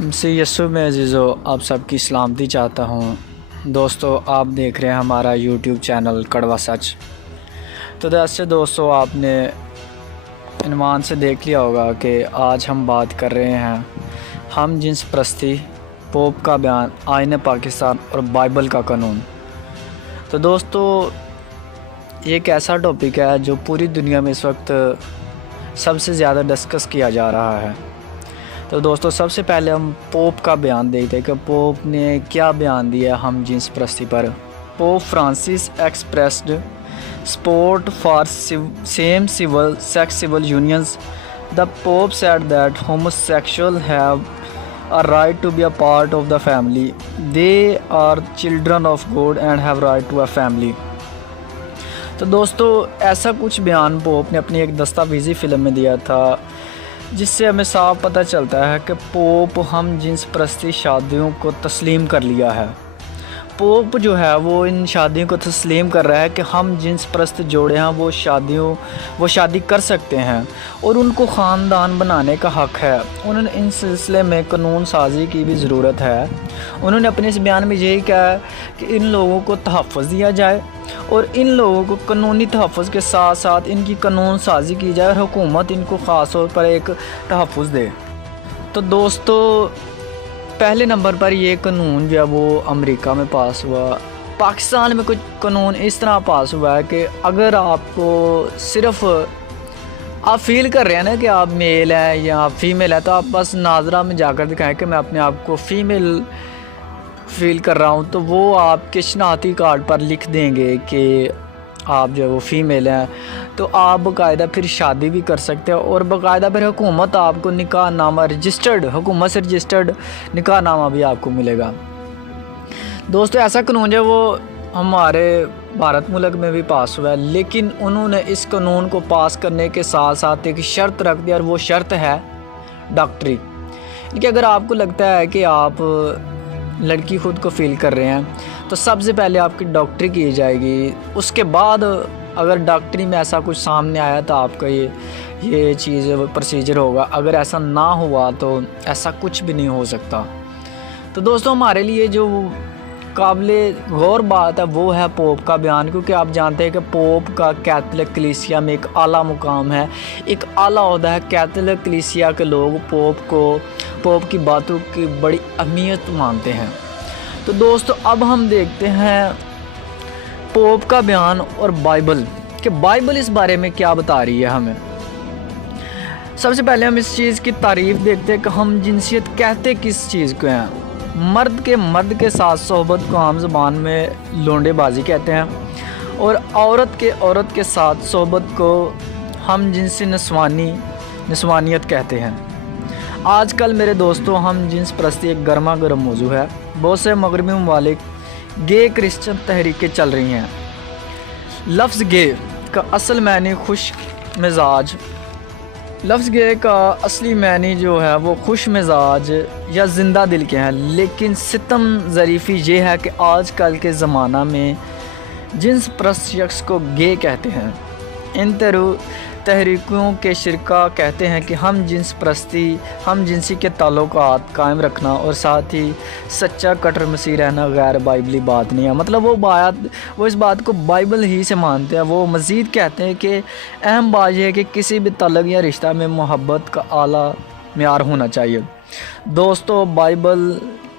مسیح یسوع میں عزیزو آپ سب کی سلامتی چاہتا ہوں۔ دوستو آپ دیکھ رہے ہیں ہمارا یوٹیوب چینل کڑوا سچ۔ تو جیسے دوستو آپ نے عنوان سے دیکھ لیا ہوگا کہ آج ہم بات کر رہے ہیں ہم جنس پرستی، پوپ کا بیان، آئین پاکستان اور بائبل کا قانون۔ تو دوستو یہ ایک ایسا ٹاپک ہے جو پوری دنیا میں اس وقت سب سے زیادہ ڈسکس کیا جا رہا ہے۔ تو دوستو سب سے پہلے ہم پوپ کا بیان دیکھتے ہیں کہ پوپ نے کیا بیان دیا ہم جنس پرستی پر۔ Pope Francis expressed support for same sex civil unions. The Pope said that homosexuals have a right to be a part of the family. They are children of God and have right to a family. تو دوستو ایسا کچھ بیان pope نے اپنی ایک دستاویزی film میں دیا تھا، جس سے ہمیں صاف پتہ چلتا ہے کہ پوپ ہم جنس پرستی شادیوں کو تسلیم کر لیا ہے۔ پوپ جو ہے وہ ان شادیوں کو تسلیم کر رہا ہے کہ ہم جنس پرست جوڑے ہیں وہ شادی کر سکتے ہیں اور ان کو خاندان بنانے کا حق ہے۔ انہوں نے ان سلسلے میں قانون سازی کی بھی ضرورت ہے۔ انہوں نے اپنے اس بیان میں یہی کہا ہے کہ ان لوگوں کو تحفظ دیا جائے اور ان لوگوں کو قانونی تحفظ کے ساتھ ساتھ ان کی قانون سازی کی جائے اور حکومت ان کو خاص طور پر ایک تحفظ دے۔ تو دوستو پہلے نمبر پر یہ قانون جو ہے وہ امریکہ میں پاس ہوا۔ پاکستان میں کچھ قانون اس طرح پاس ہوا ہے کہ اگر آپ کو صرف آپ فیل کر رہے ہیں نا کہ آپ میل ہیں یا آپ فیمیل ہیں، تو آپ بس ناظرہ میں جا کر دکھائیں کہ میں اپنے آپ کو فیمیل فیل کر رہا ہوں، تو وہ آپ کے شناختی کارڈ پر لکھ دیں گے کہ آپ جو ہے وہ فیمیل ہیں، تو آپ باقاعدہ پھر شادی بھی کر سکتے ہیں اور باقاعدہ پھر حکومت آپ کو نکاح نامہ حکومت سے رجسٹرڈ نکاح نامہ بھی آپ کو ملے گا۔ دوستو ایسا قانون جو وہ ہمارے بھارت ملک میں بھی پاس ہوا ہے، لیکن انہوں نے اس قانون کو پاس کرنے کے ساتھ ساتھ ایک شرط رکھ دی اور وہ شرط ہے ڈاکٹری۔ کہ اگر آپ کو لگتا ہے کہ آپ لڑکی خود کو فیل کر رہے ہیں تو سب سے پہلے آپ کی ڈاکٹری کی جائے گی، اس کے بعد اگر ڈاکٹری میں ایسا کچھ سامنے آیا تو آپ کا یہ چیز پروسیجر ہوگا، اگر ایسا نہ ہوا تو ایسا کچھ بھی نہیں ہو سکتا۔ تو دوستو ہمارے لیے جو قابل غور بات ہے وہ ہے پوپ کا بیان، کیونکہ آپ جانتے ہیں کہ پوپ کا کیتھولک کلیسیا میں ایک اعلیٰ مقام ہے، ایک اعلیٰ عہدہ ہے۔ کیتھولک کلیسیا کے لوگ پوپ کی باتوں کی بڑی اہمیت مانتے ہیں۔ تو دوستو اب ہم دیکھتے ہیں پوپ کا بیان اور بائبل، کہ بائبل اس بارے میں کیا بتا رہی ہے ہمیں۔ سب سے پہلے ہم اس چیز کی تعریف دیکھتے ہیں کہ ہم جنسیت کہتے کس چیز کو ہیں۔ مرد کے ساتھ صحبت کو عام زبان میں لونڈے بازی کہتے ہیں، اور عورت کے ساتھ صحبت کو ہم جنسی نسوانیت کہتے ہیں۔ آج کل میرے دوستو ہم جنس پرستی ایک گرما گرم موضوع ہے۔ بہت سے مغربی ممالک گے کرسچن تحریکیں چل رہی ہیں۔ لفظ گے کا اصل معنی خوش مزاج، لفظ گے کا اصلی معنی جو ہے وہ خوش مزاج یا زندہ دل کے ہیں، لیکن ستم ظریفی یہ ہے کہ آج کل کے زمانہ میں جنس پرست شخص کو گے کہتے ہیں۔ ان تحریکوں کے شرکا کہتے ہیں کہ ہم جنسی کے تعلقات قائم رکھنا اور ساتھ ہی سچا کٹر مسیح رہنا غیر بائبلی بات نہیں ہے۔ مطلب وہ اس بات کو بائبل ہی سے مانتے ہیں۔ وہ مزید کہتے ہیں کہ اہم بات یہ ہے کہ کسی بھی تعلق یا رشتہ میں محبت کا اعلیٰ معیار ہونا چاہیے۔ دوستو بائبل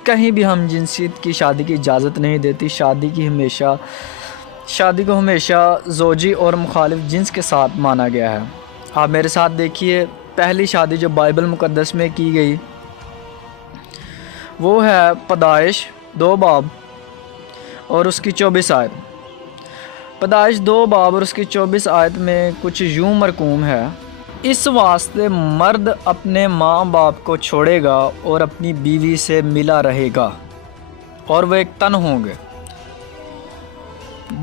کہیں بھی ہم جنسیت کی شادی کی اجازت نہیں دیتی۔ شادی کو ہمیشہ زوجی اور مخالف جنس کے ساتھ مانا گیا ہے۔ آپ میرے ساتھ دیکھیے، پہلی شادی جو بائبل مقدس میں کی گئی وہ ہے پیدائش 2 باب اور اس کی 24 آیت۔ پیدائش 2 باب اور اس کی 24 آیت میں کچھ یوں مرقوم ہے: اس واسطے مرد اپنے ماں باپ کو چھوڑے گا اور اپنی بیوی سے ملا رہے گا اور وہ ایک تن ہوں گے۔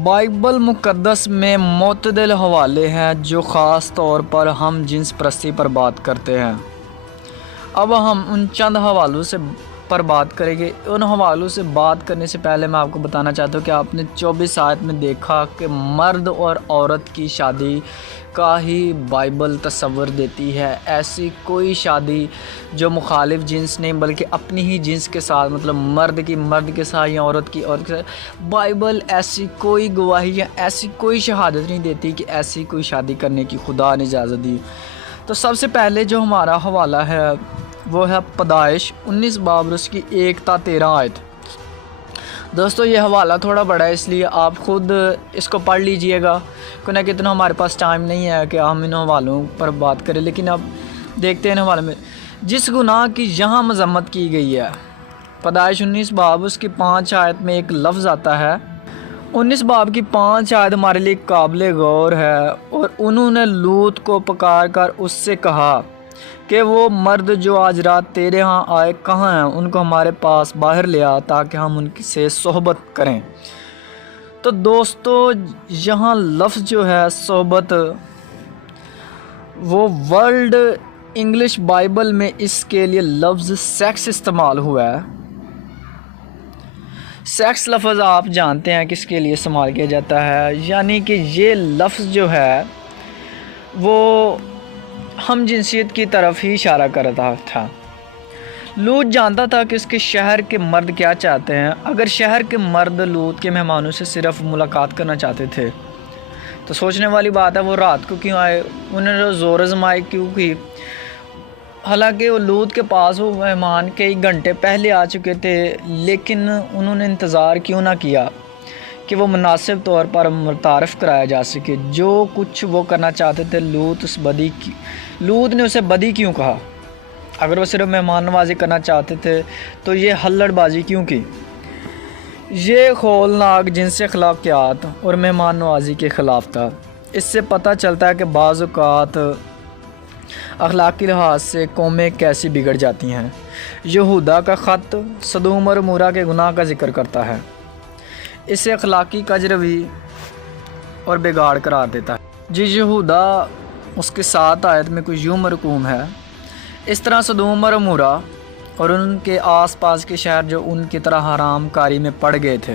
بائبل مقدس میں معتدل حوالے ہیں جو خاص طور پر ہم جنس پرستی پر بات کرتے ہیں۔ اب ہم ان چند حوالوں سے پر بات کریں گے۔ ان حوالوں سے بات کرنے سے پہلے میں آپ کو بتانا چاہتا ہوں کہ آپ نے 24 آیت میں دیکھا کہ مرد اور عورت کی شادی کا ہی بائبل تصور دیتی ہے۔ ایسی کوئی شادی جو مخالف جنس نہیں بلکہ اپنی ہی جنس کے ساتھ، مطلب مرد کی مرد کے ساتھ یا عورت کی عورت کے ساتھ، بائبل ایسی کوئی گواہی یا ایسی کوئی شہادت نہیں دیتی کہ ایسی کوئی شادی کرنے کی خدا نے اجازت دی۔ تو سب سے پہلے جو ہمارا حوالہ ہے وہ ہے پیدائش 19 باب اس کی 1 تا 13 آیت۔ دوستو یہ حوالہ تھوڑا بڑا ہے، اس لیے آپ خود اس کو پڑھ لیجئے گا، کیونکہ کتنا ہمارے پاس ٹائم نہیں ہے کہ ہم ان حوالوں پر بات کریں، لیکن اب دیکھتے ہیں ان حوالے میں۔ جس گناہ کی یہاں مذمت کی گئی ہے، پیدائش 19 باب اس کی 5 آیت میں ایک لفظ آتا ہے۔ 19 باب کی 5 آیت ہمارے لیے قابل غور ہے۔ اور انہوں نے لوط کو پکار کر اس سے کہا کہ وہ مرد جو آج رات تیرے ہاں آئے کہاں ہیں، ان کو ہمارے پاس باہر لے آ تاکہ ہم ان سے صحبت کریں۔ تو دوستو یہاں لفظ جو ہے صحبت، وہ ورلڈ انگلش بائبل میں اس کے لیے لفظ سیکس استعمال ہوا ہے۔ سیکس لفظ آپ جانتے ہیں کس کے لیے استعمال کیا جاتا ہے، یعنی کہ یہ لفظ جو ہے وہ ہم جنسیت کی طرف ہی اشارہ کرتا تھا۔ لوط جانتا تھا کہ اس کے شہر کے مرد کیا چاہتے ہیں۔ اگر شہر کے مرد لوط کے مہمانوں سے صرف ملاقات کرنا چاہتے تھے تو سوچنے والی بات ہے وہ رات کو کیوں آئے، انہوں نے زور آزمائی کیوں کی، حالانکہ وہ لوط کے پاس وہ مہمان کئی گھنٹے پہلے آ چکے تھے، لیکن انہوں نے انتظار کیوں نہ کیا کہ وہ مناسب طور پر متعارف کرایا جا سکے۔ جو کچھ وہ کرنا چاہتے تھے لوط نے اسے بدی کیوں کہا؟ اگر وہ صرف مہمان نوازی کرنا چاہتے تھے تو یہ ہلڑ بازی کیوں کی؟ یہ ہولناک جنسی اخلاقیات اور مہمان نوازی کے خلاف تھا۔ اس سے پتہ چلتا ہے کہ بعض اوقات اخلاقی لحاظ سے قومیں کیسی بگڑ جاتی ہیں۔ یہودا کا خط سدوم اور عمورہ کے گناہ کا ذکر کرتا ہے، اسے اخلاقی کجروی اور بگاڑ قرار دیتا ہے۔ جی یہودا اس کے 7 آیت میں کچھ یوں مرقوم ہے، اس طرح سدوم اور عمورہ اور ان کے آس پاس کے شہر جو ان کی طرح حرام کاری میں پڑ گئے تھے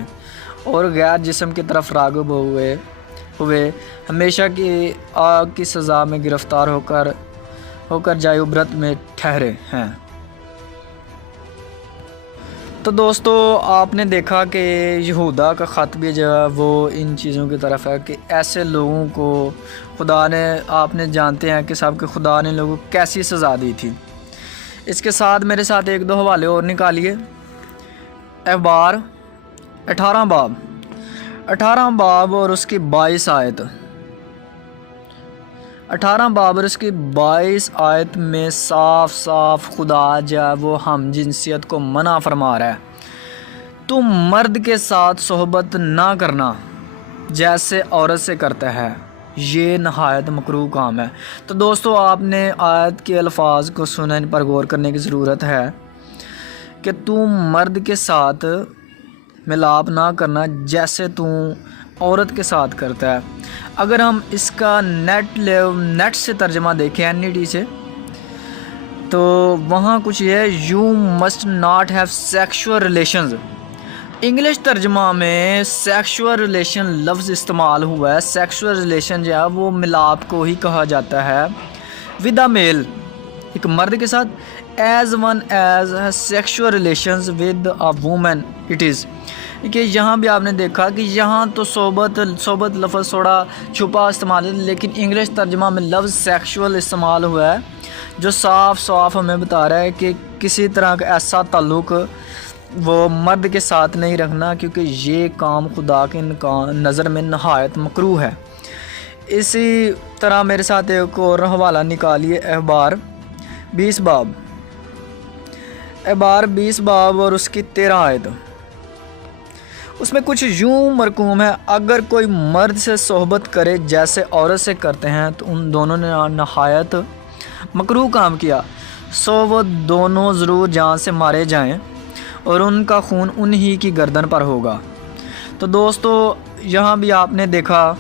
اور غیر جسم کی طرف راغب ہوئے ہمیشہ کی آگ کی سزا میں گرفتار ہو کر جائے عبرت میں ٹھہرے ہیں۔ تو دوستو آپ نے دیکھا کہ یہودا کا خط بھی جو ہے وہ ان چیزوں کی طرف ہے کہ ایسے لوگوں کو خدا نے، آپ نے جانتے ہیں کہ سب کہ خدا نے لوگوں کو کیسی سزا دی تھی۔ اس کے ساتھ میرے ساتھ 1-2 حوالے اور نکالیے۔ اخبار 18 باب اور اس کی 22 آیت، 18 باب اور اس کی 22 آیت میں صاف صاف خدا جو ہے وہ ہم جنسیت کو منع فرما رہا ہے۔ تم مرد کے ساتھ صحبت نہ کرنا جیسے عورت سے کرتا ہے، یہ نہایت مکروہ کام ہے۔ تو دوستو آپ نے آیت کے الفاظ کو سنا، ان پر غور کرنے کی ضرورت ہے کہ تم مرد کے ساتھ ملاپ نہ کرنا جیسے تم عورت کے ساتھ کرتا ہے۔ اگر ہم اس کا نیٹ سے ترجمہ دیکھیں NET سے، تو وہاں کچھ یہ ہے، you must not have sexual relations. English ترجمہ میں سیکشول ریلیشن لفظ استعمال ہوا ہے۔ سیکشول ریلیشن جو ہے وہ ملاپ کو ہی کہا جاتا ہے، ود اے میل، ایک مرد کے ساتھ، as one as sexual relations with a woman it is. کہ یہاں بھی آپ نے دیکھا کہ یہاں تو صحبت لفظ تھوڑا چھپا استعمال ہے، لیکن انگلش ترجمہ میں لفظ سیکشول استعمال ہوا ہے جو صاف صاف ہمیں بتا رہا ہے کہ کسی طرح کا ایسا تعلق وہ مرد کے ساتھ نہیں رکھنا، کیونکہ یہ کام خدا کے نظر میں نہایت مکروہ ہے۔ اسی طرح میرے ساتھ ایک اور حوالہ نکالیے، اخبار 20 باب اور اس کی 13 آیت، اس میں کچھ یوں مرقوم ہے، اگر کوئی مرد سے صحبت کرے جیسے عورت سے کرتے ہیں تو ان دونوں نے نہایت مکروہ کام کیا، سو وہ دونوں ضرور جان سے مارے جائیں اور ان کا خون انہی کی گردن پر ہوگا۔ تو دوستو یہاں بھی آپ نے دیکھا،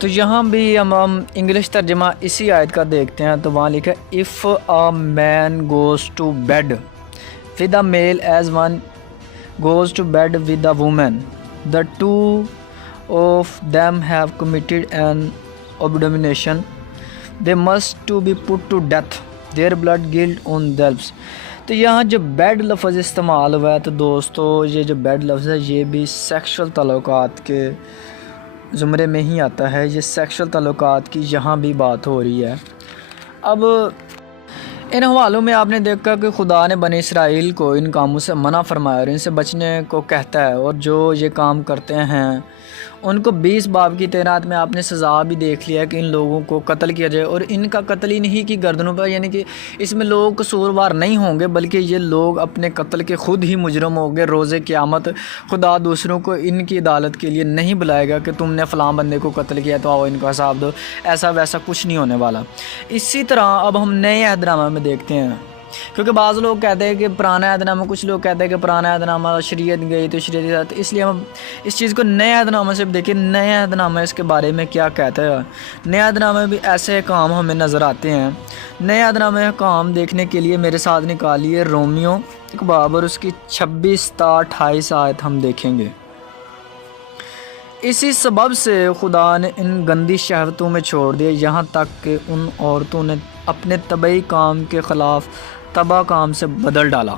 تو یہاں بھی ہم انگلش ترجمہ اسی آیت کا دیکھتے ہیں، تو وہاں لکھا if a man goes to bed with a male as one goes to bed with a woman. The two of them have committed an abomination. They must to be put to death. Their blood guilt on themselves. تو یہاں جو bed لفظ استعمال ہوا ہے تو دوستو یہ جو بیڈ لفظ ہے یہ بھی سیکشل تعلقات کے زمرے میں ہی آتا ہے. یہ سیکشل تعلقات کی یہاں بھی بات ہو رہی ہے. اب ان حوالوں میں آپ نے دیکھا کہ خدا نے بنی اسرائیل کو ان کاموں سے منع فرمایا اور ان سے بچنے کو کہتا ہے، اور جو یہ کام کرتے ہیں ان کو 20 باب کی 13 میں آپ نے سزا بھی دیکھ لیا کہ ان لوگوں کو قتل کیا جائے، اور ان کا قتل ہی نہیں کی گردنوں پر، یعنی کہ اس میں لوگ قصوروار نہیں ہوں گے بلکہ یہ لوگ اپنے قتل کے خود ہی مجرم ہوں گے. روز قیامت خدا دوسروں کو ان کی عدالت کے لیے نہیں بلائے گا کہ تم نے فلاں بندے کو قتل کیا تو آؤ ان کو حساب دو. ایسا ویسا کچھ نہیں ہونے والا. اسی طرح اب ہم نئے عہد نامہ میں دیکھتے ہیں، کیونکہ بعض لوگ کہتے ہیں کہ پرانا عہد نامہ، کچھ لوگ کہتے ہیں کہ پرانا عہد نامہ شریعت گئی تو شریعت کے ساتھ، اس لیے ہم اس چیز کو نئے عہد نامہ سے دیکھیں. نئے عہد نامہ اس کے بارے میں کیا کہتا ہے. نئے عہد نامہ میں بھی ایسے کام ہمیں نظر آتے ہیں. نئے عہد نامہ کام دیکھنے کے لیے میرے ساتھ نکالیے رومیو ایک باب اور اس کی 26 تا 28 آیت ہم دیکھیں گے. اسی سبب سے خدا نے ان گندی شہوتوں میں چھوڑ دیا یہاں تک کہ ان عورتوں نے اپنے طبعی کام کے خلاف تباہ کام سے بدل ڈالا،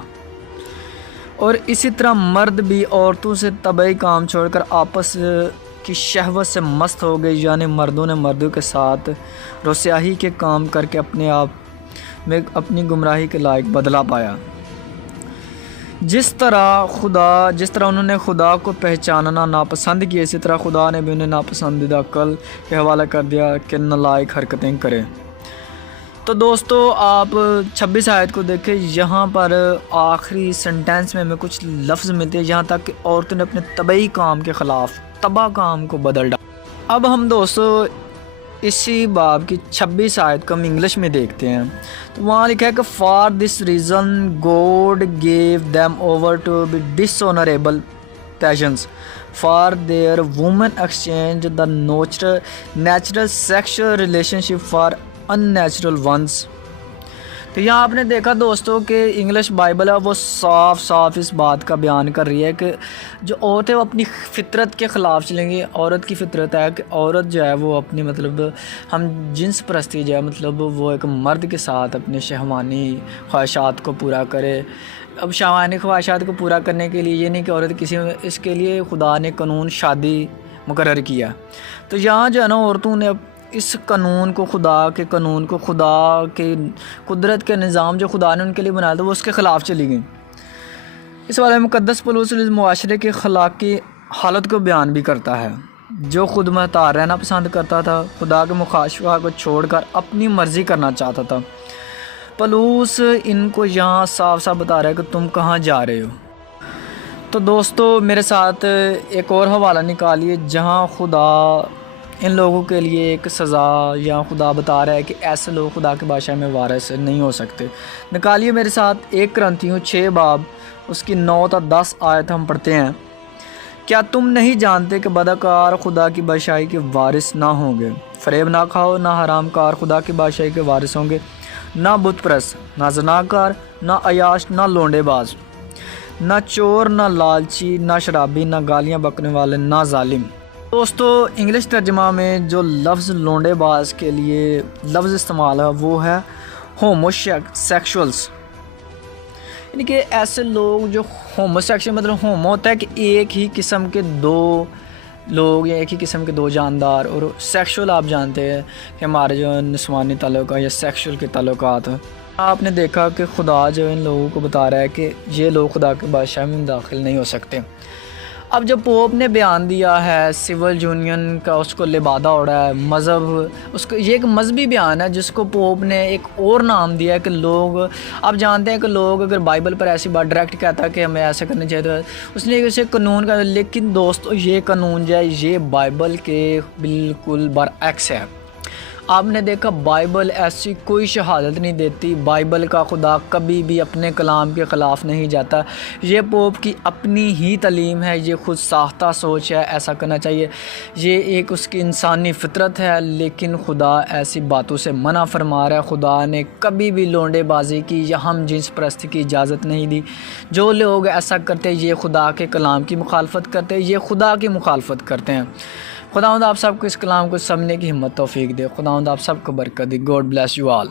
اور اسی طرح مرد بھی عورتوں سے طبعی کام چھوڑ کر آپس کی شہوت سے مست ہو گئے، یعنی مردوں نے مردوں کے ساتھ روسیاہی کے کام کر کے اپنے آپ میں اپنی گمراہی کے لائق بدلہ پایا. جس طرح انہوں نے خدا کو پہچاننا ناپسند کیا، اسی طرح خدا نے بھی انہیں ناپسندیدہ عقل کے حوالہ کر دیا کہ نالائق حرکتیں کرے. تو دوستو آپ 26 آیت کو دیکھیں، یہاں پر آخری سنٹینس میں ہمیں کچھ لفظ ملتے ہیں یہاں تک کہ عورتوں نے اپنے طبعی کام کے خلاف تباہ کام کو بدل ڈالا. اب ہم دوستو اسی باب کی 26 آیت کو ہم انگلش میں دیکھتے ہیں. تو وہاں لکھا ہے کہ for this reason God gave them over to be dishonourable passions for their women exchange the natural sexual relationship for unnatural ones. تو یہاں آپ نے دیکھا دوستو کہ انگلش بائبل ہے وہ صاف اس بات کا بیان کر رہی ہے کہ جو عورت ہے وہ اپنی فطرت کے خلاف چلیں گی. عورت کی فطرت ہے کہ عورت جو ہے وہ اپنی ہم جنس پرستی جو ہے وہ ایک مرد کے ساتھ اپنے شہوانی خواہشات کو پورا کرے. اب شہوانی خواہشات کو پورا کرنے کے لیے یہ نہیں کہ عورت اس کے لیے خدا نے قانون شادی مقرر کیا. تو یہاں جو ہے نا عورتوں نے اس قانون کو خدا کے قدرت کے نظام جو خدا نے ان کے لیے بنایا تھا وہ اس کے خلاف چلی گئیں. اس والے مقدس پولس معاشرے کے اخلاقی حالت کو بیان بھی کرتا ہے جو خود مختار رہنا پسند کرتا تھا، خدا کے مخاشفہ کو چھوڑ کر اپنی مرضی کرنا چاہتا تھا. پولس ان کو یہاں صاف بتا رہا ہے کہ تم کہاں جا رہے ہو. تو دوستو میرے ساتھ ایک اور حوالہ نکالیے جہاں خدا ان لوگوں کے لیے ایک سزا یا خدا بتا رہا ہے کہ ایسے لوگ خدا کے بادشاہ میں وارث نہیں ہو سکتے. نکالیے میرے ساتھ 1 کرنتھیوں 6 باب اس کی 9 تا 10 آیت ہم پڑھتے ہیں. کیا تم نہیں جانتے کہ بدکار خدا کی بادشاہی کے وارث نہ ہوں گے؟ فریب نہ کھاؤ، نہ حرام کار خدا کی بادشاہی کے وارث ہوں گے، نہ بت پرست، نہ زناکار، نہ عیاش، نہ لونڈے باز، نہ چور، نہ لالچی، نہ شرابی، نہ گالیاں بکنے والے، نہ ظالم. دوستو انگلش ترجمہ میں جو لفظ لونڈے باز کے لیے لفظ استعمال ہے وہ ہے ہومو سیکشولز، یعنی کہ ایسے لوگ جو ہومو سیکشول ہومو ہوتا ہے کہ ایک ہی قسم کے 2 لوگ یا ایک ہی قسم کے 2 جاندار، اور سیکشول آپ جانتے ہیں کہ ہمارے جو نسوانی تعلقات یا سیکشول کے تعلقات. آپ نے دیکھا کہ خدا جو ان لوگوں کو بتا رہا ہے کہ یہ لوگ خدا کے بادشاہ میں داخل نہیں ہو سکتے. اب جب پوپ نے بیان دیا ہے سول یونین کا، اس کو لبادہ اڑا ہے مذہب، اس کو یہ ایک مذہبی بیان ہے جس کو پوپ نے ایک اور نام دیا ہے کہ لوگ، آپ جانتے ہیں کہ لوگ اگر بائبل پر ایسی بات ڈائریکٹ کہتا ہے کہ ہمیں ایسا کرنا چاہیے تو اس نے اسے قانون کا، لیکن دوستو یہ قانون جو ہے یہ بائبل کے بالکل برعکس ہے. آپ نے دیکھا بائبل ایسی کوئی شہادت نہیں دیتی، بائبل کا خدا کبھی بھی اپنے کلام کے خلاف نہیں جاتا۔ یہ پوپ کی اپنی ہی تعلیم ہے، یہ خود ساختہ سوچ ہے، ایسا کرنا چاہیے، یہ ایک اس کی انسانی فطرت ہے، لیکن خدا ایسی باتوں سے منع فرما رہا ہے۔ خدا نے کبھی بھی لونڈے بازی کی یا ہم جنس پرستی کی اجازت نہیں دی۔ جو لوگ ایسا کرتے یہ خدا کے کلام کی مخالفت کرتے، یہ خدا کی مخالفت کرتے ہیں۔ خداوند آپ سب کو اس کلام کو سمجھنے کی ہمت توفیق دے۔ خداوند آپ سب کو برکت دے۔ God bless you all.